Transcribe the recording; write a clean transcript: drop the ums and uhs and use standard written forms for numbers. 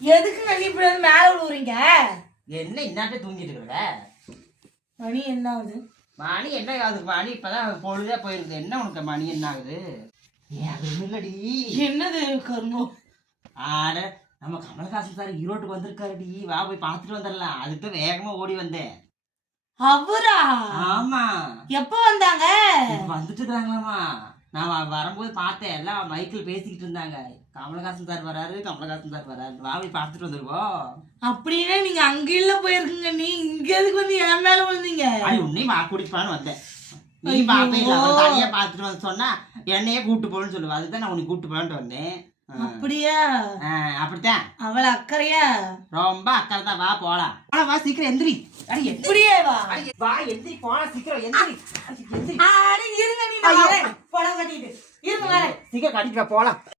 எதுக்கு நீ இப்படி மேல விழுவுறீங்க? என்ன இன்னாட்டே தூங்கிட்டு இருக்கிற? மணி என்ன ஆகுது? மணி என்ன ஆகுது? மணி இப்பதான் பொழுதே போயிருக்குது. என்ன உனக்கு மணி என்ன ஆகுது? அது ஒண்ணு இல்லடி. என்னது கர்மம்? ஆட நம்ம கமலஹாசன் சார் ஈரோட்டுக்கு வந்திருக்காருடி. வா போய் பார்த்துட்டு வந்துடலாம். அதுக்கு வேகமா ஓடி வந்தேன். அவரா? ஆமா. எப்ப வந்தாங்க? வந்துட்டு இருக்காங்களாமா. நான் வரும்போது பார்த்தேன். எல்லாம் மைக்கில் பேசிக்கிட்டு இருந்தாங்க. கமலஹாசன் சார் வராரு, கமலஹாசன் சார் வராரு. வா போய் பார்த்துட்டு வந்துருவோம். அப்படின்னா நீங்க அங்கேயில போயிருக்கீங்க. நீ இங்க எதுக்கு வந்து என் மேல விழுந்தீங்க? உன்னையும் குடிப்பான்னு வந்தேன். நீ பாப்பே தனியா பார்த்துட்டு வந்து சொன்னா என்னையே கூப்பிட்டு போகணும்னு சொல்லுவா. அதுதான் நான் உனக்கு கூப்பிட்டு போலான்ட்டு வந்தேன். அப்படியா? அப்படித்தான். அவள அக்கறையா? ரொம்ப அக்கறை தான். வா போலாம். வா சீக்கிரம் எந்திரி. எப்படியே வா வா எந்திரி போலாம் சீக்கிரம் எந்திரி. இருங்க நீ புடவை கட்டிட்டு இருங்க. சீக்கிரம் கட்டிட்டு போலாம்.